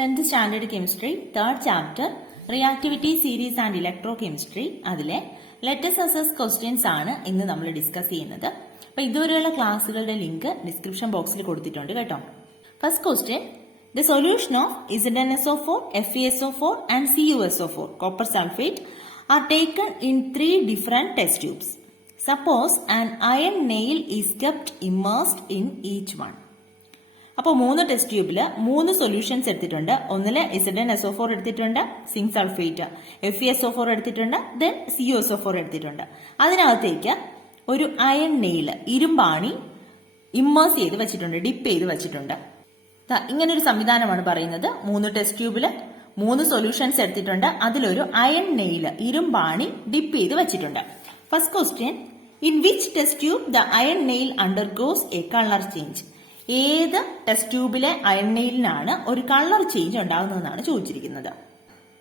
10th standard chemistry third chapter reactivity series and electrochemistry അതിലെ let's assess questions ആണ് ഇന്ന് നമ്മൾ ഡിസ്കസ് ചെയ്യുന്നത്. അപ്പൊ ഇതുവരെയുള്ള ക്ലാസ്സുകളുടെ ലിങ്ക് ഡിസ്ക്രിപ്ഷൻ ബോക്സിൽ കൊടുത്തിട്ടുണ്ട് കേട്ടോ. First question, the solution of ZnSO4, FeSO4 and CuSO4 copper sulfate are taken in 3 different test tubes. Suppose an iron nail is kept immersed in each one. അപ്പോൾ 3 ടെസ്റ്റ് ട്യൂബിൽ 3 solutions എടുത്തിട്ടുണ്ട്. ഒന്നില് ZnSO4 എടുത്തിട്ടുണ്ട്, zinc sulphate, FeSO4 എടുത്തിട്ടുണ്ട്, then CuSO4 എടുത്തിട്ടുണ്ട്. അതിനകത്തേക്ക് ഒരു iron nail ഇരുമ്പാണി immerse ചെയ്ത് വെച്ചിട്ടുണ്ട്, ഡിപ്പ് ചെയ്ത് വെച്ചിട്ടുണ്ട്. ഇങ്ങനൊരു സംവിധാനമാണ് പറയുന്നത്. 3 ടെസ്റ്റ് ട്യൂബിൽ 3 സൊല്യൂഷൻസ് എടുത്തിട്ടുണ്ട്. അതിലൊരു അയൺ നെയിൽ ഇരുമ്പാണി ഡിപ്പ് ചെയ്ത് വെച്ചിട്ടുണ്ട്. First question, in which test tube the iron nail undergoes A colour change? ഏത് ടെസ്റ്റ് ട്യൂബിലെ അയൺ നെയിലിനാണ് ഒരു കളർ ചേഞ്ച് ഉണ്ടാകുന്നതെന്നാണ് ചോദിച്ചിരിക്കുന്നത്.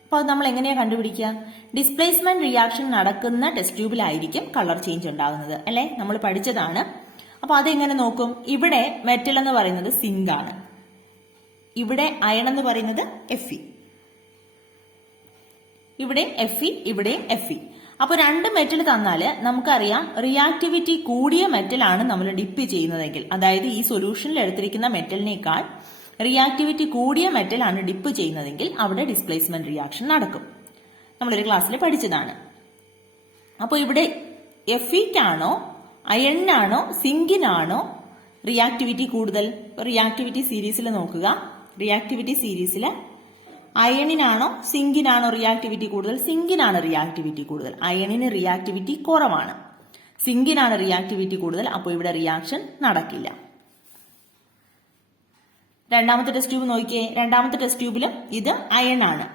അപ്പോൾ നമ്മൾ എങ്ങനെയാ കണ്ടുപിടിക്കുക? ഡിസ്പ്ലേസ്മെന്റ് റിയാക്ഷൻ നടക്കുന്ന ടെസ്റ്റ് ട്യൂബിലായിരിക്കും കളർ ചേഞ്ച് ഉണ്ടാകുന്നത്, അല്ലെ? നമ്മൾ പഠിച്ചതാണ്. അപ്പൊ അതെങ്ങനെ നോക്കും? ഇവിടെ മെറ്റൽ എന്ന് പറയുന്നത് സിങ്ക് ആണ്, ഇവിടെ അയൺ എന്ന് പറയുന്നത് Fe, ഇവിടെയും Fe, ഇവിടെയും Fe. അപ്പൊ 2 മെറ്റൽ തന്നാല് നമുക്കറിയാം റിയാക്ടിവിറ്റി കൂടിയ മെറ്റലാണ് നമ്മൾ ഡിപ്പ് ചെയ്യുന്നതെങ്കിൽ, അതായത് ഈ സൊല്യൂഷനിൽ എടുത്തിരിക്കുന്ന മെറ്റലിനേക്കാൾ റിയാക്ടിവിറ്റി കൂടിയ മെറ്റലാണ് ഡിപ്പ് ചെയ്യുന്നതെങ്കിൽ അവിടെ ഡിസ്പ്ലേസ്മെന്റ് റിയാക്ഷൻ നടക്കും. നമ്മളൊരു ക്ലാസ്സിൽ പഠിച്ചതാണ്. അപ്പോൾ ഇവിടെ Feക്കാണോ അയണിനാണോ സിങ്കിനാണോ റിയാക്ടിവിറ്റി കൂടുതൽ? റിയാക്ടിവിറ്റി സീരീസിൽ നോക്കുക. റിയാക്ടിവിറ്റി സീരീസിൽ അയണിനാണോ സിങ്കിനാണോ റിയാക്ടിവിറ്റി കൂടുതൽ? സിങ്കിനാണ് റിയാക്ടിവിറ്റി കൂടുതൽ. അയണിന് റിയാക്ടിവിറ്റി കുറവാണ്, സിങ്കിനാണ് റിയാക്ടിവിറ്റി കൂടുതൽ. അപ്പോൾ ഇവിടെ റിയാക്ഷൻ നടക്കില്ല. രണ്ടാമത്തെ ടെസ്റ്റ് ട്യൂബ് നോക്കിയേ. രണ്ടാമത്തെ ടെസ്റ്റ് ട്യൂബിലും ഇത് അയൺ ആണ്,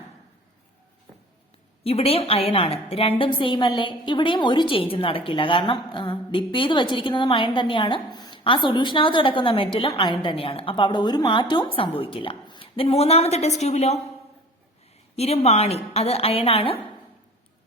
ഇവിടെയും അയൺ ആണ്. രണ്ടും സെയിം അല്ലേ? ഇവിടെയും ഒരു ചേഞ്ചും നടക്കില്ല, കാരണം ഡിപ്പ് ചെയ്ത് വെച്ചിരിക്കുന്നതും അയൺ തന്നെയാണ്, ആ സൊല്യൂഷനകത്ത് കിടക്കുന്ന മെറ്റലും അയൺ തന്നെയാണ്. അപ്പൊ അവിടെ ഒരു മാറ്റവും സംഭവിക്കില്ല. ദെൻ മൂന്നാമത്തെ ടെസ്റ്റ് ട്യൂബിലോ ഇരുമ്പാണി, അത് അയൺ ആണ്,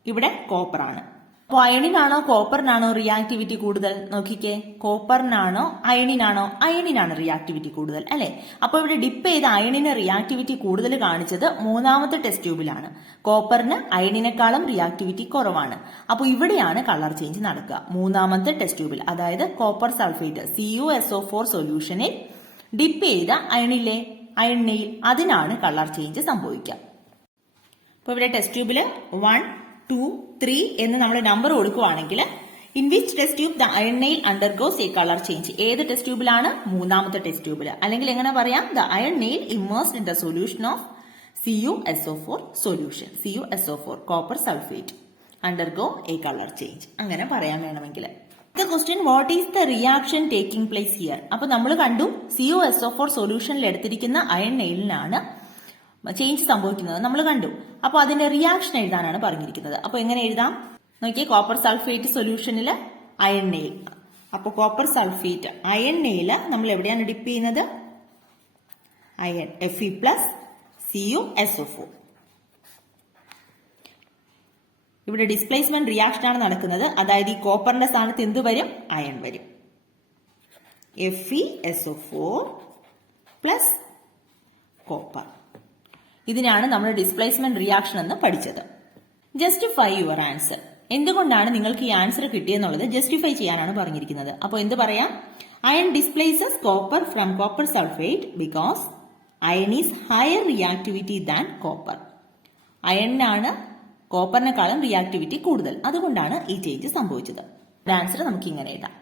ഇവിടെ കോപ്പർ ആണ്. അപ്പോൾ അയണിനാണോ കോപ്പറിനാണോ റിയാക്ടിവിറ്റി കൂടുതൽ? നോക്കിക്കേ, കോപ്പറിനാണോ അയണിനാണോ? അയണിനാണ് റിയാക്ടിവിറ്റി കൂടുതൽ, അല്ലെ? അപ്പൊ ഇവിടെ ഡിപ്പ് ചെയ്ത അയണിന് റിയാക്ടിവിറ്റി കൂടുതൽ കാണിച്ചത് മൂന്നാമത്തെ ടെസ്റ്റ് ട്യൂബിലാണ്. കോപ്പറിന് അയണിനേക്കാളും റിയാക്ടിവിറ്റി കുറവാണ്. അപ്പൊ ഇവിടെയാണ് കളർ ചേഞ്ച് നടക്കുക, മൂന്നാമത്തെ ടെസ്റ്റ് ട്യൂബിൽ. അതായത് കോപ്പർ സൾഫേറ്റ് CuSO4 സൊല്യൂഷനിൽ ഡിപ്പ് ചെയ്ത അയണിലെ അയൺ നെയിൽ, അതിനാണ് കളർ ചേഞ്ച് സംഭവിക്കുക. അപ്പൊ ഇവിടെ ടെസ്റ്റ് ട്യൂബിൽ 1, 2, 3 എന്ന് നമ്മൾ നമ്പർ കൊടുക്കുവാണെങ്കിൽ in which test tube the iron nail undergoes A colour change? ഏത് ടെസ്റ്റ് ട്യൂബിലാണ്? മൂന്നാമത്തെ ടെസ്റ്റ് ട്യൂബിൽ. അല്ലെങ്കിൽ എങ്ങനെ പറയാം? The iron nail immersed in the solution of CuSO4 solution, CuSO4 copper sulphate undergo A colour change, അങ്ങനെ പറയാൻ വേണമെങ്കിൽ. Question, what is the reaction taking place here? അപ്പൊ നമ്മൾ കണ്ടു CuSO4 സൊല്യൂഷനിൽ എടുത്തിരിക്കുന്ന അയൺ നെയിലിനാണ് ചേഞ്ച് സംഭവിക്കുന്നത്, നമ്മൾ കണ്ടു. അപ്പൊ അതിന്റെ റിയാക്ഷൻ എഴുതാനാണ് പറഞ്ഞിരിക്കുന്നത്. അപ്പൊ എങ്ങനെ എഴുതാം? നോക്കിയേ, കോപ്പർ സൾഫേറ്റ് സൊല്യൂഷനിൽ അയൺ നെയിൽ. അപ്പൊ കോപ്പർ സൾഫേറ്റ് അയൺ നെയിൽ നമ്മൾ എവിടെയാണ് ഡിപ്പ് ചെയ്യുന്നത്? Iron Fe plus CuSO4. ഇവിടെ ഡിസ്പ്ലേസ്മെന്റ് റിയാക്ഷൻ ആണ് നടക്കുന്നത്, അതായത് ഈ കോപ്പറിന്റെ സ്ഥാനത്ത് എന്ത് വരും? അയൺ വരും. FeSO4 plus copper. ഇതിനാണ് നമ്മൾ ഡിസ്പ്ലേസ്മെന്റ് റിയാക്ഷൻ എന്ന് പഠിച്ചത്. Justify your answer. എന്തുകൊണ്ടാണ് നിങ്ങൾക്ക് ഈ ആൻസർ കിട്ടിയെന്നുള്ളത് ജസ്റ്റിഫൈ ചെയ്യാനാണ് പറഞ്ഞിരിക്കുന്നത്. അപ്പോൾ എന്ത് പറയാം? Iron displaces copper from copper sulphate because iron is higher reactivity than copper. അയണിനാണ് കോപ്പറിനെക്കാളും റിയാക്ടിവിറ്റി കൂടുതൽ, അതുകൊണ്ടാണ് ഈ ചേഞ്ച് സംഭവിച്ചത്. ആൻസർ നമുക്ക് ഇങ്ങനെ എഴുതാം: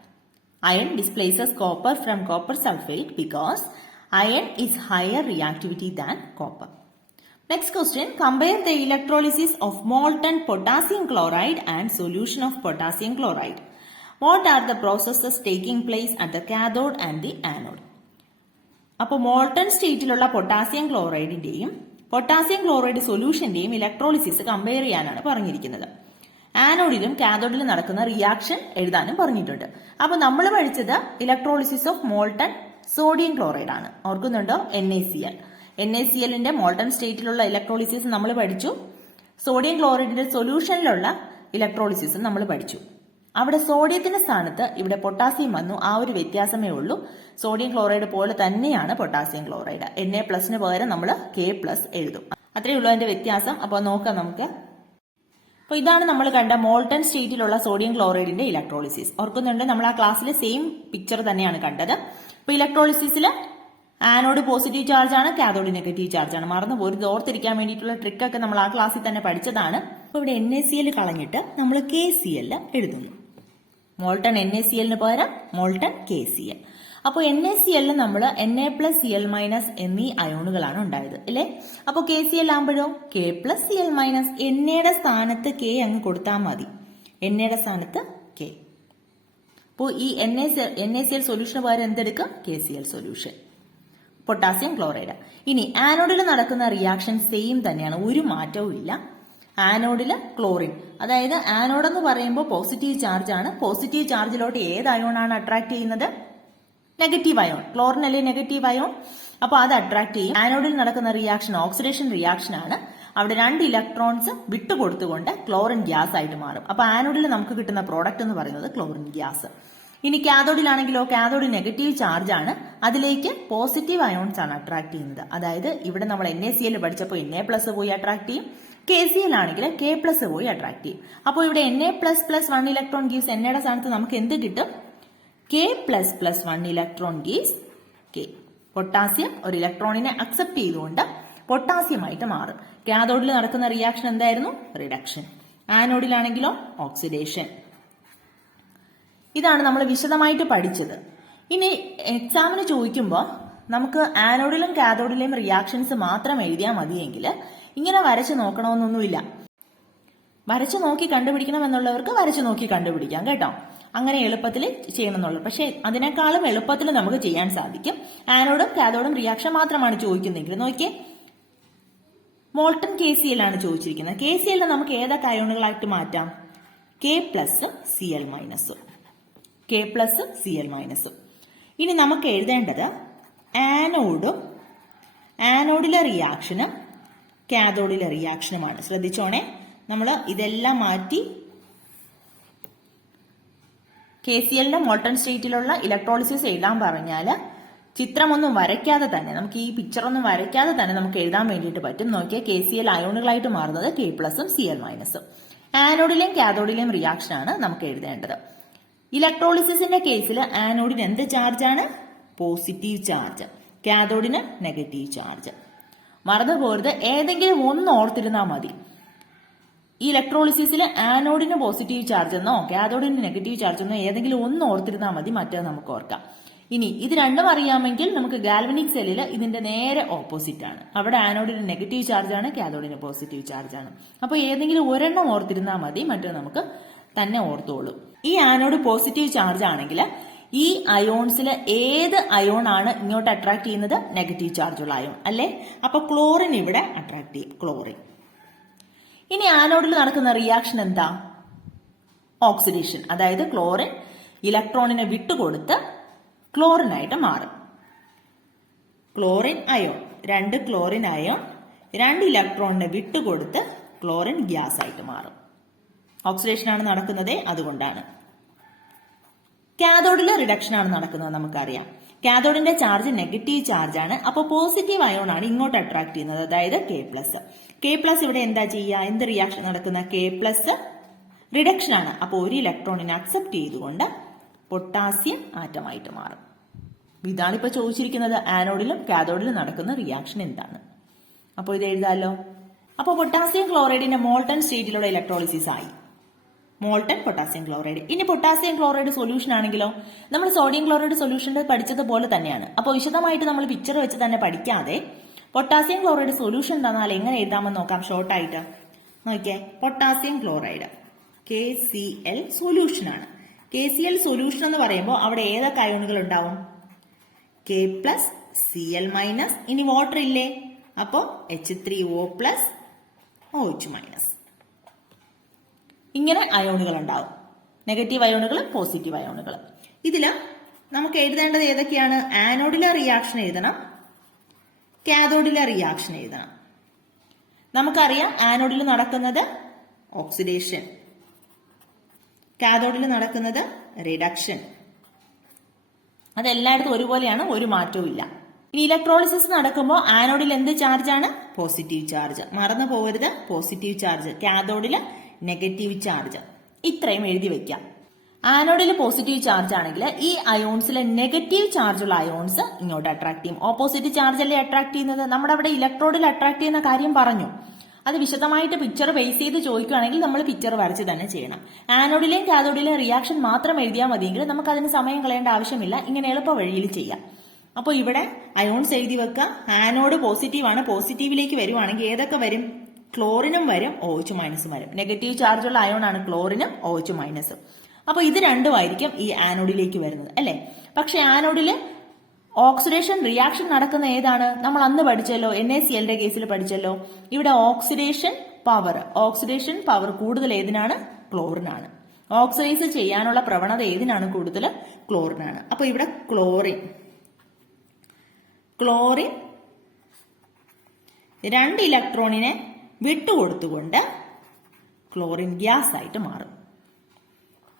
iron displaces copper from copper sulphate because iron is higher reactivity than copper. Next question, compare the electrolysis of molten potassium chloride and solution of potassium chloride. What are the processes taking place at the cathode and the anode? അപ്പോൾ molten സ്റ്റേറ്റിലുള്ള potassium ക്ലോറൈഡിന്റെയും potassium chloride സൊല്യൂഷന്റെയും electrolysis compare ചെയ്യാനാണ് പറഞ്ഞിരിക്കുന്നത്. ആനോഡിലും കാഥോഡിലും നടക്കുന്ന reaction എഴുതാനും പറഞ്ഞിട്ടുണ്ട്. അപ്പൊ നമ്മൾ പഠിച്ചത് electrolysis of molten sodium chloride ആണ്, ഓർക്കുന്നുണ്ടോ? NaClന്റെ മോൾട്ടൺ സ്റ്റേറ്റിലുള്ള ഇലക്ട്രോളിസിസ് നമ്മൾ പഠിച്ചു. സോഡിയം ക്ലോറൈഡിന്റെ സൊല്യൂഷനിലുള്ള ഇലക്ട്രോളിസിസ് നമ്മൾ പഠിച്ചു. അവിടെ സോഡിയത്തിന്റെ സ്ഥാനത്ത് ഇവിടെ പൊട്ടാസ്യം വന്നു. ആ ഒരു വ്യത്യാസമേ ഉള്ളൂ. സോഡിയം ക്ലോറൈഡ് പോലെ തന്നെയാണ് പൊട്ടാസ്യം ക്ലോറൈഡ്. Na+ന് പകരം നമ്മൾ K+ എഴുതും. അത്രയേ ഉള്ളൂ അതിന്റെ വ്യത്യാസം. അപ്പോൾ നോക്കാം നമുക്ക്. അപ്പോൾ ഇതാണ് നമ്മൾ കണ്ട മോൾട്ടൺ സ്റ്റേറ്റിലുള്ള സോഡിയം ക്ലോറൈഡിന്റെ ഇലക്ട്രോളിസിസ്. ഓർക്കുന്നുണ്ട്, നമ്മൾ ആ ക്ലാസ്സിലെ സെയിം പിക്ചർ തന്നെയാണ് കണ്ടത്. അപ്പോൾ ഇലക്ട്രോളിസിസിൽ ആനോഡ് പോസിറ്റീവ് ചാർജ് ആണ്, കാഥോഡ് നെഗറ്റീവ് ചാർജ് ആണ്. മറന്നു പോയി ഓർത്തിരിക്കാൻ വേണ്ടിയിട്ടുള്ള ട്രിക്കൊക്കെ നമ്മൾ ആ ക്ലാസ്സിൽ തന്നെ പഠിച്ചതാണ്. അപ്പോൾ ഇവിടെ NaCl കളഞ്ഞിട്ട് നമ്മൾ KCl എഴുതുന്നു. മോൾട്ടൺ NaClന് പകരം മോൾട്ടൺ KCl. അപ്പോൾ NaCl നമ്മൾ Na+Cl- എന്നീ അയോണുകളാണ് ഉണ്ടായത് അല്ലേ? അപ്പോൾ KCl ആകുമ്പോഴോ K+Cl-. എന്നയുടെ സ്ഥാനത്ത് K അങ്ങ് കൊടുത്താൽ മതി. എന്നയുടെ സ്ഥാനത്ത് K. അപ്പോൾ ഈ NaCl സൊല്യൂഷന് പകരം എന്തെടുക്കും? KCl solution, potassium chloride. ഇനി ആനോഡിൽ നടക്കുന്ന റിയാക്ഷൻ സെയിം തന്നെയാണ്, ഒരു മാറ്റവും ഇല്ല. ആനോഡിൽ ക്ലോറിൻ, അതായത് ആനോഡ് എന്ന് പറയുമ്പോൾ പോസിറ്റീവ് ചാർജ് ആണ്. പോസിറ്റീവ് ചാർജിലോട്ട് ഏത് അയോണാണ് അട്രാക്ട് ചെയ്യുന്നത്? Negative ion. ക്ലോറിൻ അല്ലേ നെഗറ്റീവ് അയോൺ? അപ്പോൾ അത് അട്രാക്ട് ചെയ്യും. ആനോഡിൽ നടക്കുന്ന റിയാക്ഷൻ ഓക്സിഡേഷൻ റിയാക്ഷൻ ആണ്. അവിടെ 2 ഇലക്ട്രോൺസ് വിട്ടുകൊടുത്തുകൊണ്ട് ക്ലോറിൻ ഗ്യാസ് ആയിട്ട് മാറും. അപ്പോൾ ആനോഡിൽ നമുക്ക് കിട്ടുന്ന പ്രോഡക്റ്റ് എന്ന് പറയുന്നത് ക്ലോറിൻ ഗ്യാസ്. ഇനി കാഥോഡിലാണെങ്കിലോ കാഥോഡ് നെഗറ്റീവ് ചാർജ് ആണ്. അതിലേക്ക് പോസിറ്റീവ് അയോൺസ് ആണ് അട്രാക്ട് ചെയ്യുന്നത്. അതായത് ഇവിടെ നമ്മൾ NaCl പഠിച്ചപ്പോൾ Na+ പോയി അട്രാക്ട് ചെയ്യും. KCl ആണെങ്കിൽ K+ പോയി അട്രാക്ട് ചെയ്യും. അപ്പോൾ ഇവിടെ Na++ 1 ഇലക്ട്രോൺ ഗീവ്സ് എന്നയുടെ സ്ഥാനത്ത് നമുക്ക് എന്ത് കിട്ടും? K++ 1 electron gives K. Potassium ഒരു ഇലക്ട്രോണിനെ അക്സെപ്റ്റ് ചെയ്തുകൊണ്ട് പൊട്ടാസ്യമായിട്ട് മാറും. കാഥോഡിൽ നടക്കുന്ന റിയാക്ഷൻ എന്തായിരുന്നു? റിഡക്ഷൻ. ആനോഡിലാണെങ്കിലോ ഓക്സിഡേഷൻ. ഇതാണ് നമ്മൾ വിശദമായിട്ട് പഠിച്ചത്. ഇനി എക്സാമിന് ചോദിക്കുമ്പോൾ നമുക്ക് ആനോഡിലും കാഥോഡിലെയും റിയാക്ഷൻസ് മാത്രം എഴുതിയാൽ മതിയെങ്കിൽ ഇങ്ങനെ വരച്ച് നോക്കണമെന്നൊന്നുമില്ല. വരച്ചു നോക്കി കണ്ടുപിടിക്കണം എന്നുള്ളവർക്ക് വരച്ചു നോക്കി കണ്ടുപിടിക്കാം കേട്ടോ. അങ്ങനെ എളുപ്പത്തിൽ ചെയ്യണം എന്നുള്ളത്. പക്ഷെ അതിനേക്കാളും എളുപ്പത്തിൽ നമുക്ക് ചെയ്യാൻ സാധിക്കും. ആനോഡും കാഥോഡും റിയാക്ഷൻ മാത്രമാണ് ചോദിക്കുന്നതെങ്കിൽ നോക്കിയേ, മോൾട്ടൺ KCl ആണ് ചോദിച്ചിരിക്കുന്നത്. KCl നമുക്ക് ഏതൊക്കെ അയോണുകളായിട്ട് മാറ്റാം? K+Cl-. K+Cl-. ഇനി നമുക്ക് എഴുതേണ്ടത് ആനോഡിലെ റിയാക്ഷനും കാഥോഡിലെ റിയാക്ഷനുമാണ്. ശ്രദ്ധിച്ചോണേ, നമ്മൾ ഇതെല്ലാം മാറ്റി KClന്റെ മോൾട്ടൺ സ്റ്റേറ്റിലുള്ള ഇലക്ട്രോളിസിസ് എഴുതാൻ പറഞ്ഞാൽ ചിത്രമൊന്നും വരയ്ക്കാതെ തന്നെ, നമുക്ക് ഈ പിക്ചറൊന്നും വരയ്ക്കാതെ തന്നെ നമുക്ക് എഴുതാൻ വേണ്ടിയിട്ട് പറ്റും. നോക്കിയാൽ KCl അയോണുകളായിട്ട് മാറുന്നത് K+ഉം Cl-ഉം. ആനോഡിലെയും കാഥോഡിലെയും റിയാക്ഷനാണ് നമുക്ക് എഴുതേണ്ടത്. ഇലക്ട്രോളിസിസിന്റെ കേസിൽ ആനോഡിന് എന്ത് ചാർജാണ്? Positive charge. കാഥോഡിന് നെഗറ്റീവ് ചാർജ്. മറന്നു പോരുത്, ഏതെങ്കിലും ഒന്ന് ഓർത്തിരുന്നാൽ മതി. ഈ ഇലക്ട്രോളിസിസിൽ ആനോഡിന് പോസിറ്റീവ് ചാർജ് എന്നോ കാഥോഡിന് നെഗറ്റീവ് ചാർജ് എന്നോ ഏതെങ്കിലും ഒന്ന് ഓർത്തിരുന്നാൽ മതി, മറ്റേത് നമുക്ക് ഓർക്കാം. ഇനി ഇത് രണ്ടും അറിയാമെങ്കിൽ നമുക്ക് ഗാൽവനിക് സെല്ലിൽ ഇതിന്റെ നേരെ ഓപ്പോസിറ്റ് ആണ്. അവിടെ ആനോഡിന് നെഗറ്റീവ് ചാർജ് ആണ്, കാഥോഡിന് പോസിറ്റീവ് ചാർജ് ആണ്. അപ്പോൾ ഏതെങ്കിലും ഒരെണ്ണം ഓർത്തിരുന്നാൽ മതി, മറ്റേ നമുക്ക് തന്നെ ഓർത്തോളൂ. ഈ ആനോഡ് പോസിറ്റീവ് ചാർജ് ആണെങ്കിൽ ഈ അയോൺസിൽ ഏത് അയോൺ ആണ് ഇങ്ങോട്ട് അട്രാക്ട് ചെയ്യുന്നത്? നെഗറ്റീവ് ചാർജുള്ള അയോൺ അല്ലേ? അപ്പൊ ക്ലോറിൻ ഇവിടെ അട്രാക്ട് ചെയ്യും, ക്ലോറിൻ. ഇനി ആനോഡിൽ നടക്കുന്ന റിയാക്ഷൻ എന്താ? ഓക്സിഡേഷൻ. അതായത് ക്ലോറിൻ ഇലക്ട്രോണിനെ വിട്ടുകൊടുത്ത് ക്ലോറിനായിട്ട് മാറും. ക്ലോറിൻ അയോൺ, 2 ക്ലോറിൻ അയോൺ 2 ഇലക്ട്രോണിനെ വിട്ടുകൊടുത്ത് ക്ലോറിൻ ഗ്യാസ് ആയിട്ട് മാറും. ഓക്സിഡേഷൻ ആണ് നടക്കുന്നത്, അതുകൊണ്ടാണ്. കാഥോഡിൽ റിഡക്ഷൻ ആണ് നടക്കുന്നത്, നമുക്കറിയാം. കാഥോഡിന്റെ ചാർജ് നെഗറ്റീവ് ചാർജ് ആണ്. അപ്പോൾ പോസിറ്റീവ് അയോൺ ആണ് ഇങ്ങോട്ട് അട്രാക്ട് ചെയ്യുന്നത്, അതായത് K+. ഇവിടെ എന്താ ചെയ്യുക? എന്ത് റിയാക്ഷൻ നടക്കുന്ന? K+ റിഡക്ഷൻ ആണ്. അപ്പോൾ ഒരു ഇലക്ട്രോണിനെ അക്സെപ്റ്റ് ചെയ്തുകൊണ്ട് പൊട്ടാസ്യം ആറ്റമായിട്ട് മാറും. ഇതാണിപ്പോ ചോദിച്ചിരിക്കുന്നത്, ആനോഡിലും കാഥോഡിലും നടക്കുന്ന റിയാക്ഷൻ എന്താണ്. അപ്പോൾ ഇത് എഴുതാലോ. അപ്പോൾ പൊട്ടാസ്യം ക്ലോറൈഡിന്റെ മോൾട്ടൺ സ്റ്റേറ്റിലുള്ള ഇലക്ട്രോളിസിസ് ആയി. Molten potassium chloride. ഇനി പൊട്ടാസ്യം ക്ലോറൈഡ് സൊല്യൂഷൻ ആണെങ്കിലോ, നമ്മൾ സോഡിയം ക്ലോറൈഡ് സൊല്യൂഷനിൽ പഠിച്ചതുപോലെ തന്നെയാണ്. അപ്പോൾ വിശദമായിട്ട് നമ്മൾ പിക്ചർ വെച്ച് തന്നെ പഠിക്കാതെ പൊട്ടാസ്യം ക്ലോറൈഡ് സൊല്യൂഷൻ തന്നാൽ എങ്ങനെ എഴുതാമെന്ന് നോക്കാം ഷോർട്ടായിട്ട്. നോക്കിയേ, പൊട്ടാസ്യം ക്ലോറൈഡ് KCl സൊല്യൂഷൻ ആണ്. KCl സൊല്യൂഷൻ എന്ന് പറയുമ്പോൾ അവിടെ ഏതൊക്കെ അയോണുകൾ ഉണ്ടാവും? K+Cl-. ഇനി വാട്ടർ ഇല്ലേ? അപ്പോൾ H3O+, OH-. ഇങ്ങനെ അയോണുകൾ ഉണ്ടാവും. നെഗറ്റീവ് അയോണുകൾ, പോസിറ്റീവ് അയോണുകൾ. ഇതിൽ നമുക്ക് എഴുതേണ്ടത് ഏതൊക്കെയാണ്? ആനോഡിലെ റിയാക്ഷൻ എഴുതണം, കാഥോഡിലെ റിയാക്ഷൻ എഴുതണം. നമുക്കറിയാം ആനോഡിൽ നടക്കുന്നത് ഓക്സിഡേഷൻ, കാഥോഡിൽ നടക്കുന്നത് റിഡക്ഷൻ. അതെല്ലായിടത്തും ഒരുപോലെയാണ്, ഒരു മാറ്റവും ഇല്ല. ഇനി ഇലക്ട്രോളിസിസ് നടക്കുമ്പോൾ ആനോഡിൽ എന്ത് ചാർജാണ്? Positive charge. മറന്നു പോകരുത്, പോസിറ്റീവ് ചാർജ്. കാഥോഡിൽ നെഗറ്റീവ് ചാർജ്. ഇത്രയും എഴുതി വെക്കാം. ആനോഡിൽ പോസിറ്റീവ് ചാർജ് ആണെങ്കിൽ ഈ അയോൺസിലെ നെഗറ്റീവ് ചാർജുള്ള അയോൺസ് ഇങ്ങോട്ട് അട്രാക്ട് ചെയ്യും. ഓപ്പോസിറ്റ് ചാർജ് അല്ലേ അട്രാക്ട് ചെയ്യുന്നത്? നമ്മുടെ അവിടെ ഇലക്ട്രോഡിൽ അട്രാക്ട് ചെയ്യുന്ന കാര്യം പറഞ്ഞു. അത് വിശദമായിട്ട് പിക്ചർ ബേസ് ചെയ്ത് ചോദിക്കുകയാണെങ്കിൽ നമ്മൾ പിക്ചർ വരച്ച് തന്നെ ചെയ്യണം. ആനോഡിലെയും കാഥോഡിലെയും റിയാക്ഷൻ മാത്രം എഴുതിയാൽ മതിയെങ്കിൽ നമുക്ക് അതിന് സമയം കളയേണ്ട ആവശ്യമില്ല. ഇങ്ങനെ എളുപ്പ വഴിയിൽ ചെയ്യാം. അപ്പോൾ ഇവിടെ അയോൺസ് എഴുതി വെക്കുക. ആനോഡ് പോസിറ്റീവ് ആണ്. പോസിറ്റീവിലേക്ക് വരുവാണെങ്കിൽ ഏതൊക്കെ വരും? ക്ലോറിനും വരും, OH മൈനസും വരും. നെഗറ്റീവ് ചാർജുള്ള അയോൺ ആണ് ക്ലോറിനും OH മൈനസും. അപ്പൊ ഇത് രണ്ടുമായിരിക്കും ഈ ആനോഡിലേക്ക് വരുന്നത് അല്ലെ. പക്ഷെ ആനോഡില് ഓക്സിഡേഷൻ റിയാക്ഷൻ നടക്കുന്ന ഏതാണ്? നമ്മൾ അന്ന് പഠിച്ചല്ലോ, NaCl കേസിൽ പഠിച്ചല്ലോ. ഇവിടെ ഓക്സിഡേഷൻ പവർ കൂടുതൽ ഏതിനാണ്? ക്ലോറിനാണ്. ഓക്സിഡൈസ് ചെയ്യാനുള്ള പ്രവണത ഏതിനാണ് കൂടുതൽ? ക്ലോറിനാണ്. അപ്പൊ ഇവിടെ ക്ലോറിൻ 2 ഇലക്ട്രോണിനെ വിട്ടുകൊടുത്തുകൊണ്ട് ക്ലോറിൻ ഗ്യാസ് ആയിട്ട് മാറും.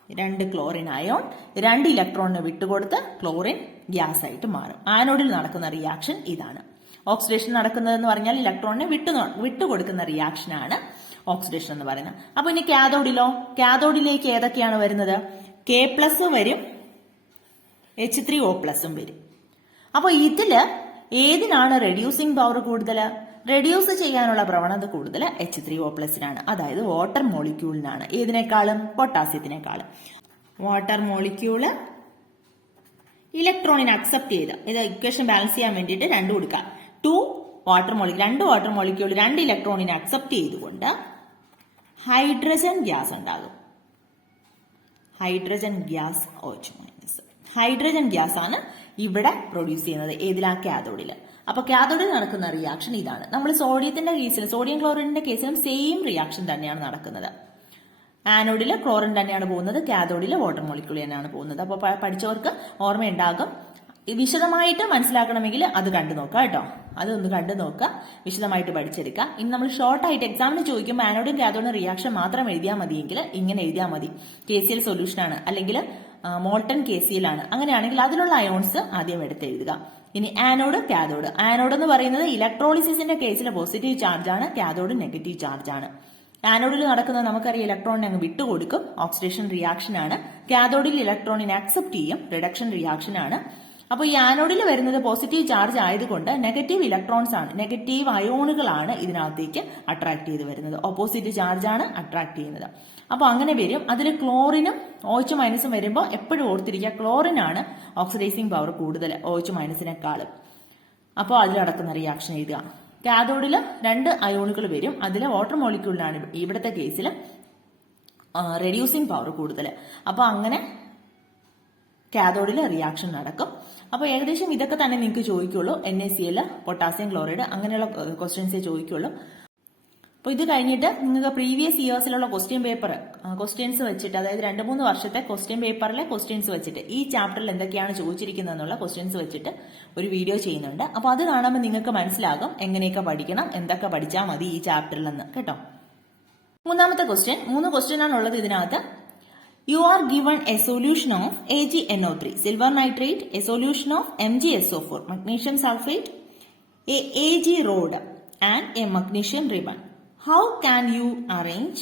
2 ക്ലോറിൻ അയോൺ 2 ഇലക്ട്രോണിനെ വിട്ടുകൊടുത്ത് ക്ലോറിൻ ഗ്യാസ് ആയിട്ട് മാറും. ആനോഡിൽ നടക്കുന്ന റിയാക്ഷൻ ഇതാണ്. ഓക്സിഡേഷൻ നടക്കുന്നതെന്ന് പറഞ്ഞാൽ ഇലക്ട്രോണിനെ വിട്ടുകൊടുക്കുന്ന റിയാക്ഷനാണ് ഓക്സിഡേഷൻ എന്ന് പറയുന്നത്. അപ്പൊ ഇനി കാഥോഡിലേക്ക് ഏതൊക്കെയാണ് വരുന്നത്? K+ വരും, H3O+ വരും. അപ്പൊ ഇതില് ഏതിനാണ് റെഡ്യൂസിംഗ് പവർ കൂടുതൽ? റെഡ്യൂസ് ചെയ്യാനുള്ള പ്രവണത കൂടുതൽ H3O+നാണ്. അതായത് വാട്ടർ മോളിക്യൂളിനാണ്. ഏതിനേക്കാളും? പൊട്ടാസ്യത്തിനേക്കാളും. വാട്ടർ മോളിക്യൂള് ഇലക്ട്രോണിനെ അക്സെപ്റ്റ് ചെയ്ത്, ഇത് ഇക്വേഷൻ ബാലൻസ് ചെയ്യാൻ വേണ്ടിയിട്ട് 2 കൊടുക്കാം. 2 വാട്ടർ മോളിക്യൂൾ 2 ഇലക്ട്രോണിനെ അക്സെപ്റ്റ് ചെയ്തുകൊണ്ട് ഹൈഡ്രജൻ ഗ്യാസ് ഉണ്ടാകും. Hydrogen gas OH-. Hydrogen gas ആണ് ഇവിടെ പ്രൊഡ്യൂസ് ചെയ്യുന്നത്. ഏതിലാ? കാഥോഡില്. അപ്പൊ കാഥോഡിൽ നടക്കുന്ന റിയാക്ഷൻ ഇതാണ്. നമ്മൾ സോഡിയത്തിന്റെ കേസിലും സോഡിയം ക്ലോറിന്റെ കേസിലും സെയിം റിയാക്ഷൻ തന്നെയാണ് നടക്കുന്നത്. ആനോഡില് ക്ലോറിൻ തന്നെയാണ് പോകുന്നത്, കാഥോഡില് വാട്ടർ മോളിക്യൂൾ തന്നെയാണ് പോകുന്നത്. അപ്പൊ പഠിച്ചവർക്ക് ഓർമ്മയുണ്ടാകും. വിശദമായിട്ട് മനസ്സിലാക്കണമെങ്കിൽ അത് കണ്ടു നോക്കാം കേട്ടോ. അതൊന്ന് കണ്ടു നോക്കുക, വിശദമായിട്ട് പഠിച്ചെടുക്കുക. ഇനി നമ്മൾ ഷോർട്ടായിട്ട് എക്സാമിന് ചോദിക്കുമ്പോൾ ആനോഡും കാഥോഡും റിയാക്ഷൻ മാത്രം എഴുതിയാൽ മതിയെങ്കിൽ ഇങ്ങനെ എഴുതിയാൽ മതി. KCl സൊല്യൂഷൻ ആണ്, അല്ലെങ്കിൽ മോൾട്ടൺ KCl ആണ്. അങ്ങനെയാണെങ്കിൽ അതിലുള്ള അയോൺസ് ആദ്യം എടുത്തെഴുതുക. ഇനി ആനോഡ്, കാഥോഡ്. ആനോഡ് എന്ന് പറയുന്നത് ഇലക്ട്രോളിസിന്റെ കേസിലെ പോസിറ്റീവ് ചാർജ് ആണ്, കാഥോഡ് നെഗറ്റീവ് ചാർജ് ആണ്. ആനോഡിൽ നടക്കുന്നത് നമുക്കറിയാം, ഇലക്ട്രോണിനെ അങ്ങ് വിട്ടുകൊടുക്കും, ഓക്സിഡേഷൻ റിയാക്ഷൻ ആണ്. കാഥോഡിൽ ഇലക്ട്രോണിനെ അക്സെപ്റ്റ് ചെയ്യും, റിഡക്ഷൻ റിയാക്ഷൻ ആണ്. അപ്പൊ ഈ ആനോഡിൽ വരുന്നത് പോസിറ്റീവ് ചാർജ് ആയതുകൊണ്ട് നെഗറ്റീവ് ഇലക്ട്രോൺസ് ആണ്, നെഗറ്റീവ് അയോണുകളാണ് ഇതിനകത്തേക്ക് അട്രാക്ട് ചെയ്ത് വരുന്നത്. ഓപ്പോസിറ്റ് ചാർജ് ആണ് അട്രാക്ട് ചെയ്യുന്നത്. അപ്പൊ അങ്ങനെ വരും. അതിൽ ക്ലോറിനും OH- വരുമ്പോൾ എപ്പോഴും ഓർത്തിരിക്കുക, ക്ലോറിനാണ് ഓക്സിഡൈസിങ് പവർ കൂടുതൽ OH- അപ്പോൾ അതിൽ നടക്കുന്ന റിയാക്ഷൻ എഴുതുക. കാഥോഡിൽ 2 അയോണുകൾ വരും. അതിൽ വാട്ടർ മോളിക്യൂളിനാണ് ഇവിടുത്തെ കേസിൽ റെഡ്യൂസിങ് പവർ കൂടുതൽ. അപ്പൊ അങ്ങനെ കാഥോഡിൽ റിയാക്ഷൻ നടക്കും. അപ്പൊ ഏകദേശം ഇതൊക്കെ തന്നെ നിങ്ങൾക്ക് ചോദിക്കുള്ളൂ. NaCl, പൊട്ടാസ്യം ക്ലോറൈഡ്, അങ്ങനെയുള്ള ക്വസ്റ്റ്യൻസേ ചോദിക്കുള്ളൂ. അപ്പോൾ ഇത് കഴിഞ്ഞിട്ട് നിങ്ങൾക്ക് പ്രീവിയസ് ഇയേഴ്സിലുള്ള ക്വസ്റ്റ്യൻസ് വെച്ചിട്ട്, അതായത് 2-3 വർഷത്തെ ക്വസ്റ്റ്യൻ പേപ്പറിലെ ക്വസ്റ്റ്യൻസ് വെച്ചിട്ട് ഈ ചാപ്റ്ററിൽ എന്തൊക്കെയാണ് ചോദിച്ചിരിക്കുന്നത് എന്നുള്ള ക്വസ്റ്റ്യൻസ് വെച്ചിട്ട് ഒരു വീഡിയോ ചെയ്യുന്നുണ്ട്. അപ്പോൾ അത് കാണുമ്പോൾ നിങ്ങൾക്ക് മനസ്സിലാകും എങ്ങനെയൊക്കെ പഠിക്കണം, എന്തൊക്കെ പഠിച്ചാൽ മതി ഈ ചാപ്റ്ററിൽ നിന്ന് കേട്ടോ. 3ാമത്തെ ക്വസ്റ്റ്യൻ, 3 ക്വസ്റ്റ്യൻ ആണുള്ളത് ഇതിനകത്ത്. You are given a solution of AgNO3, silver nitrate, a solution of MgSO4, magnesium sulfate, a Ag rod and a magnesium ribbon. How can you arrange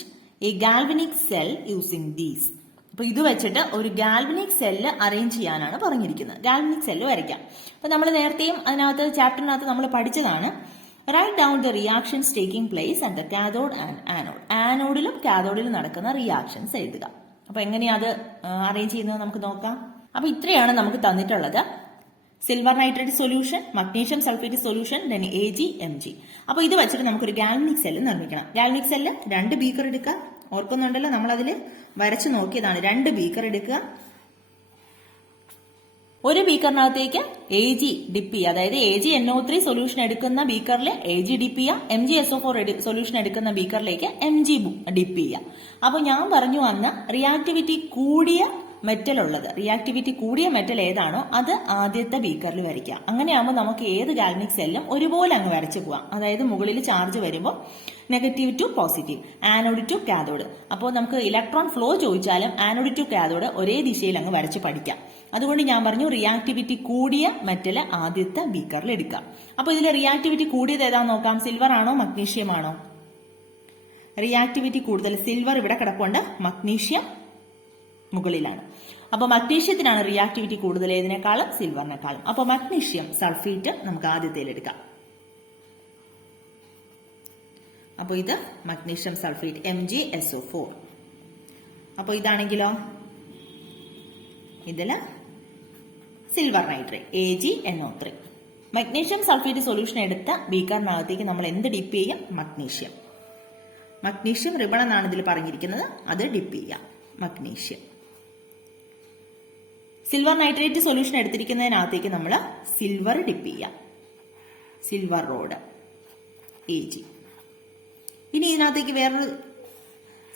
a galvanic cell using these? അപ്പൊ ഇത് വെച്ചിട്ട് ഒരു galvanic cell arrange ചെയ്യാനാണ് പറഞ്ഞിരിക്കുന്നത്. Galvanic cell വരയ്ക്കാം. അപ്പൊ നമ്മൾ നേരത്തെയും അതിനകത്ത് ചാപ്റ്ററിനകത്ത് നമ്മൾ പഠിച്ചതാണ്. Write down the reactions taking place at the cathode and anode. ആനോഡിലും കാഥോഡിലും നടക്കുന്ന റിയാക്ഷൻസ് എഴുതുക. അപ്പൊ എങ്ങനെയാ അത് അറേഞ്ച് ചെയ്യുന്നത് നമുക്ക് നോക്കാം. അപ്പൊ ഇത്രയാണ് നമുക്ക് തന്നിട്ടുള്ളത്. Silver nitrate solution, magnesium sulphate solution, then Ag, Mg. അപ്പൊ ഇത് വെച്ചിട്ട് നമുക്കൊരു ഗാൽവനിക് സെല്ല് നിർമ്മിക്കണം. ഗാൽവനിക് സെല്ല് 2 ബീക്കർ എടുക്കുക. ഓർക്കുന്നുണ്ടല്ലോ, നമ്മൾ അതിൽ വരച്ചു നോക്കിയതാണ്. 2 ബീക്കർ എടുക്കുക. ഒരു ബീക്കറിനകത്തേക്ക് Ag ഡിപ്പ് ചെയ്യുക. അതായത് AgNO3 സൊല്യൂഷൻ എടുക്കുന്ന ബീക്കറിൽ Ag ഡിപ്പ് ചെയ്യുക. MgSO4 സൊല്യൂഷൻ എടുക്കുന്ന ബീക്കറിലേക്ക് Mg ഡിപ്പ് ചെയ്യുക. അപ്പൊ ഞാൻ പറഞ്ഞു വന്ന റിയാക്ടിവിറ്റി കൂടിയ മെറ്റൽ ഏതാണോ അത് ആദ്യത്തെ ബീക്കറിൽ വരയ്ക്കുക. അങ്ങനെയാകുമ്പോൾ നമുക്ക് ഏത് ഗാൽവനിക് സെല്ലും ഒരുപോലെ അങ്ങ് വരച്ചു പോവാം. അതായത് മുകളിൽ ചാർജ് വരുമ്പോൾ negative to positive, anode to cathode. അപ്പോൾ നമുക്ക് ഇലക്ട്രോൺ ഫ്ലോ ചോദിച്ചാലും ആനോഡ് ടു കാഥോഡ് ഒരേ ദിശയിൽ അങ്ങ് വരച്ച് പഠിക്കാം. അതുകൊണ്ട് ഞാൻ പറഞ്ഞു റിയാക്ടിവിറ്റി കൂടിയ മെറ്റൽ ആദ്യത്തെ ബീക്കറിൽ എടുക്കാം. അപ്പോൾ ഇതിൽ റിയാക്ടിവിറ്റി കൂടിയത് ഏതാന്ന് നോക്കാം. സിൽവർ ആണോ മഗ്നീഷ്യം ആണോ? റിയാക്ടിവിറ്റി കൂടുതൽ സിൽവർ ഇവിടെ കിടപ്പുണ്ട്, മഗ്നീഷ്യം മുകളിലാണ്. അപ്പോൾ മഗ്നീഷ്യത്തിനാണ് റിയാക്ടിവിറ്റി കൂടുതൽ ഏതിനേക്കാളും? സിൽവറിനേക്കാളും. അപ്പോൾ മഗ്നീഷ്യം സൾഫേറ്റ് നമുക്ക് ആദ്യത്തേൽ എടുക്കാം. അപ്പോൾ ഇത് മഗ്നീഷ്യം സൾഫേറ്റ് MgSO4. അപ്പോൾ ഇതാണെങ്കിലോ ഇതില് silver nitrate AgNO3. Magnesium sulphate solution എടുത്ത ബീക്കറിനകത്തേക്ക് നമ്മൾ എന്ത് ഡിപ്പ് ചെയ്യും? മഗ്നീഷ്യം റിബൺ എന്നാണ് ഇതിൽ പറഞ്ഞിരിക്കുന്നത്, അത് ഡിപ്പ് ചെയ്യാം. മഗ്നീഷ്യം സിൽവർ നൈട്രേറ്റ് സൊല്യൂഷൻ എടുത്തിരിക്കുന്നതിനകത്തേക്ക് നമ്മൾ സിൽവർ ഡിപ്പ് ചെയ്യാം. Silver road Ag. ഇനി ഇതിനകത്തേക്ക് വേറൊരു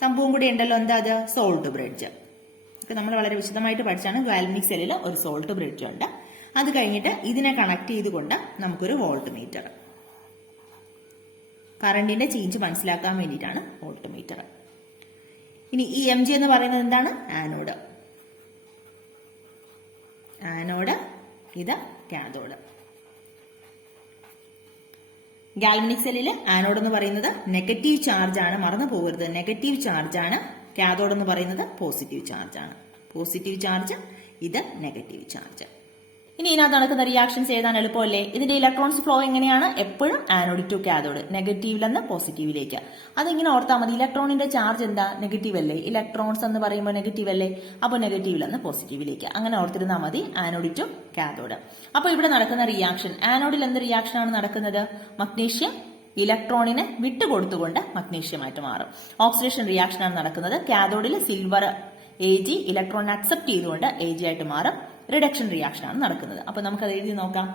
സംഭവം കൂടി ഉണ്ടല്ലോ, എന്താ അത്? Salt bridge. ഒക്കെ നമ്മൾ വളരെ വിശദമായിട്ട് പഠിച്ചാണ്. ഗാൽവനിക് സെല്ലിൽ ഒരു സോൾട്ട് ബ്രിഡ്ജ് ഉണ്ട്. അത് കഴിഞ്ഞിട്ട് ഇതിനെ കണക്ട് ചെയ്തുകൊണ്ട് നമുക്കൊരു വോൾട്ട് മീറ്റർ, കറണ്ടിന്റെ ചേഞ്ച് മനസ്സിലാക്കാൻ വേണ്ടിയിട്ടാണ് വോൾട്ട് മീറ്റർ. ഇനി ഈ Mg എന്ന് പറയുന്നത് എന്താണ്? ആനോഡ്. ഇത് കാഥോഡ്. ഗാൽവനിക് സെല്ലിൽ ആനോഡ് എന്ന് പറയുന്നത് നെഗറ്റീവ് ചാർജ് ആണ്, മറന്നു പോകരുത്, നെഗറ്റീവ് ചാർജ് ആണ്. കാഥോഡ് എന്ന് പറയുന്നത് പോസിറ്റീവ് ചാർജ് ആണ്. പോസിറ്റീവ് ചാർജ്, ഇത് നെഗറ്റീവ് ചാർജ്. ഇനി ഇതിനകത്ത് നടക്കുന്ന റിയാക്ഷൻസ് എഴുതാൻ എളുപ്പമല്ലേ? ഇതിന്റെ ഇലക്ട്രോൺസ് ഫ്ലോ എങ്ങനെയാണ്? എപ്പോഴും ആനോഡ് ടു കാഥോഡ്, നെഗറ്റീവിൽ നിന്ന് പോസിറ്റീവിലേക്ക്. അതിങ്ങനെ ഓർത്താൽ മതി. ഇലക്ട്രോണിന്റെ ചാർജ് എന്താ? നെഗറ്റീവ് അല്ലേ? ഇലക്ട്രോൺസ് എന്ന് പറയുമ്പോൾ നെഗറ്റീവ് അല്ലേ? അപ്പോൾ നെഗറ്റീവിൽ നിന്ന് പോസിറ്റീവിലേക്ക്, അങ്ങനെ ഓർത്തിരുന്നാൽ മതി. Anode to cathode. അപ്പോൾ ഇവിടെ നടക്കുന്ന റിയാക്ഷൻ, ആനോഡിൽ എന്ത് റിയാക്ഷൻ ആണ് നടക്കുന്നത്? മഗ്നീഷ്യം ഇലക്ട്രോണിനെ വിട്ടുകൊടുത്തുകൊണ്ട് മഗ്നീഷ്യമായിട്ട് മാറും. ഓക്സിഡേഷൻ റിയാക്ഷൻ ആണ് നടക്കുന്നത്. കാഥോഡിൽ സിൽവർ Ag ഇലക്ട്രോണിനെ അക്സെപ്റ്റ് ചെയ്തുകൊണ്ട് Ag ആയിട്ട് മാറും. റിഡക്ഷൻ റിയാക്ഷൻ ആണ് നടക്കുന്നത്. അപ്പൊ നമുക്കത് എഴുതി നോക്കാം.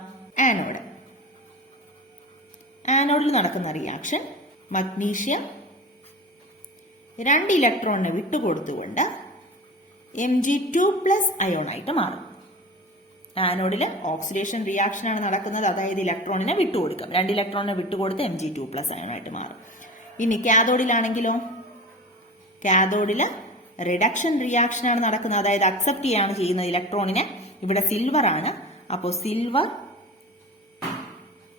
ആനോഡിൽ നടക്കുന്ന റിയാക്ഷൻ, മഗ്നീഷ്യം 2 ഇലക്ട്രോണിനെ വിട്ടുകൊടുത്തുകൊണ്ട് Mg2+ അയോൺ ആയിട്ട് മാറും. ആനോഡില് ഓക്സിഡേഷൻ റിയാക്ഷൻ ആണ് നടക്കുന്നത്, അതായത് ഇലക്ട്രോണിനെ വിട്ടുകൊടുക്കും. 2 ഇലക്ട്രോണിനെ വിട്ടുകൊടുത്ത് Mg2+ അയോൺ ആയിട്ട് മാറും. ഇനി കാഥോഡിലാണെങ്കിലോ, കാഥോഡില് റിഡക്ഷൻ റിയാക്ഷൻ ആണ് നടക്കുന്നത്, അതായത് അക്സെപ്റ്റ് ചെയ്യാണ് ചെയ്യുന്നത് ഇലക്ട്രോണിനെ. ഇവിടെ സിൽവർ ആണ്, അപ്പോൾ സിൽവർ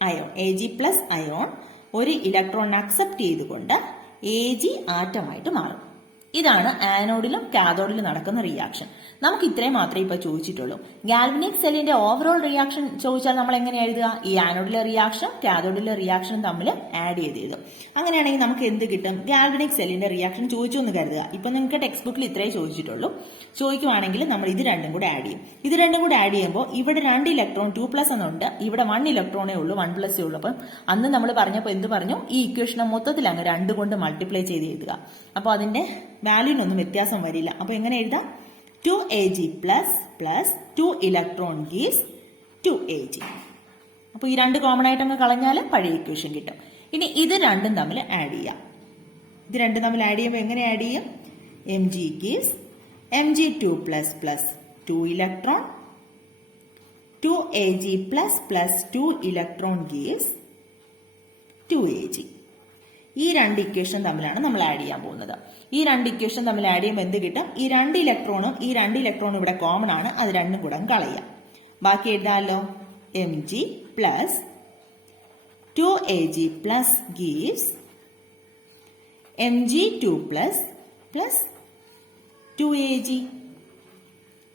അയോൺ Ag+ അയോൺ ഒരു ഇലക്ട്രോണിനെ അക്സെപ്റ്റ് ചെയ്തുകൊണ്ട് Ag ആറ്റമായിട്ട് മാറും. ഇതാണ് ആനോഡിലും കാഥോഡിലും നടക്കുന്ന റിയാക്ഷൻ. നമുക്ക് ഇത്രയും മാത്രമേ ഇപ്പൊ ചോദിച്ചിട്ടുള്ളൂ. ഗാൽവനിക് സെല്ലിന്റെ ഓവറോൾ റിയാക്ഷൻ ചോദിച്ചാൽ നമ്മൾ എങ്ങനെ എഴുതുക? ഈ ആനോഡിലെ റിയാക്ഷൻ കാഥോഡിലെ റിയാക്ഷനും തമ്മിൽ ആഡ് ചെയ്തു. അങ്ങനെയാണെങ്കിൽ നമുക്ക് എന്ത് കിട്ടും? ഗാൽവനിക് സെല്ലിന്റെ റിയാക്ഷൻ ചോദിച്ചു എന്ന് കരുതുക. ഇപ്പൊ നിങ്ങൾക്ക് ടെക്സ്റ്റ് ബുക്കിൽ ഇത്രേ ചോദിച്ചിട്ടുള്ളൂ. ചോദിക്കുവാണെങ്കിൽ നമ്മൾ ഇത് രണ്ടും കൂടെ ആഡ് ചെയ്യും. ഇത് രണ്ടും കൂടെ ആഡ് ചെയ്യുമ്പോൾ ഇവിടെ 2 ഇലക്ട്രോൺ 2+ എന്നുണ്ട്, ഇവിടെ 1 ഇലക്ട്രോണേ ഉള്ളൂ, 1+ ഉള്ളൂ. അപ്പം അന്ന് നമ്മൾ പറഞ്ഞപ്പോൾ എന്ത് പറഞ്ഞു? ഈ ഇക്വേഷനെ മൊത്തത്തിൽ അങ്ങ് 2 കൊണ്ട് മൾട്ടിപ്ലൈ ചെയ്ത് എഴുതുക. അപ്പോൾ അതിന്റെ വാല്യൂനൊന്നും വ്യത്യാസം വരില്ല. അപ്പൊ എങ്ങനെ എഴുതാം? 2Ag plus 2 electron gives 2Ag. അപ്പോൾ ഈ 2 കോമൺ ആയിട്ട് അങ്ങ് കളഞ്ഞാൽ പഴയ ഇക്വേഷൻ കിട്ടും. ഇനി ഇത് രണ്ടും തമ്മിൽ ആഡ് ചെയ്യാം. ഇത് രണ്ടും തമ്മിൽ ആഡ് ചെയ്യുമ്പോൾ എങ്ങനെ ആഡ് ചെയ്യും? Mg gives Mg2+ 2 electron, 2Ag plus 2 electron gives 2Ag. ഈ 2 ഇക്വേഷൻ തമ്മിലാണ് നമ്മൾ ആഡ് ചെയ്യാൻ പോകുന്നത്. ഈ 2 ഇക്വേഷൻ തമ്മിൽ ആഡ് ചെയ്യുമ്പോൾ എന്ത് കിട്ടും? ഈ 2 ഇലക്ട്രോണും ഈ 2 ഇലക്ട്രോണും ഇവിടെ കോമൺ ആണ്, അത് രണ്ടും കൂടെ കളയാം. ബാക്കി എഴുതാമല്ലോ. Mg plus 2Ag plus gives Mg2+ plus 2Ag.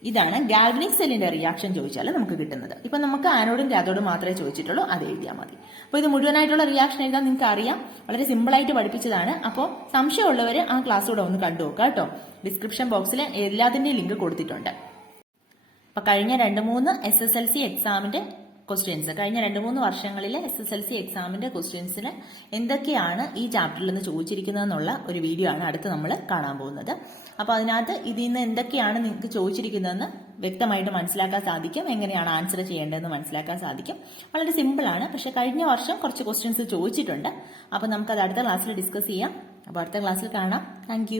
ഇതാണ് ഗാൽവനിക് സെല്ലിന്റെ റിയാക്ഷൻ ചോദിച്ചാൽ നമുക്ക് കിട്ടുന്നത്. ഇപ്പൊ നമുക്ക് ആനോഡും കാഥോഡും മാത്രമേ ചോദിച്ചിട്ടുള്ളൂ, അത് എഴുതിയാൽ മതി. അപ്പോൾ ഇത് മുഴുവനായിട്ടുള്ള റിയാക്ഷൻ എഴുതാൻ നിങ്ങൾക്ക് അറിയാം, വളരെ സിമ്പിൾ ആയിട്ട് പഠിപ്പിച്ചതാണ്. അപ്പോൾ സംശയമുള്ളവർ ആ ക്ലാസ് കൂടെ ഒന്ന് കണ്ടു നോക്കുക കേട്ടോ. ഡിസ്ക്രിപ്ഷൻ ബോക്സിൽ എല്ലാത്തിന്റെയും ലിങ്ക് കൊടുത്തിട്ടുണ്ട്. അപ്പൊ കഴിഞ്ഞ 2-3 SSLC എക്സാമിന്റെ ക്വസ്റ്റ്യൻസ്, കഴിഞ്ഞ 2-3 വർഷങ്ങളിലെ SSLC എക്സാമിന്റെ ക്വസ്റ്റ്യൻസിന് എന്തൊക്കെയാണ് ഈ ചാപ്റ്ററിൽ നിന്ന് ചോദിച്ചിരിക്കുന്നതെന്നുള്ള ഒരു വീഡിയോ ആണ് അടുത്ത് നമ്മൾ കാണാൻ പോകുന്നത്. അപ്പോൾ അതിനകത്ത് ഇതിൽ നിന്ന് എന്തൊക്കെയാണ് നിങ്ങൾക്ക് ചോദിച്ചിരിക്കുന്നതെന്ന് വ്യക്തമായിട്ട് മനസ്സിലാക്കാൻ സാധിക്കും, എങ്ങനെയാണ് ആൻസർ ചെയ്യേണ്ടതെന്ന് മനസ്സിലാക്കാൻ സാധിക്കും. വളരെ സിമ്പിളാണ്, പക്ഷെ കഴിഞ്ഞ വർഷം കുറച്ച് ക്വസ്റ്റ്യൻസ് ചോദിച്ചിട്ടുണ്ട്. അപ്പോൾ നമുക്കത് അടുത്ത ക്ലാസ്സിൽ ഡിസ്കസ് ചെയ്യാം. അപ്പോൾ അടുത്ത ക്ലാസ്സിൽ കാണാം. താങ്ക്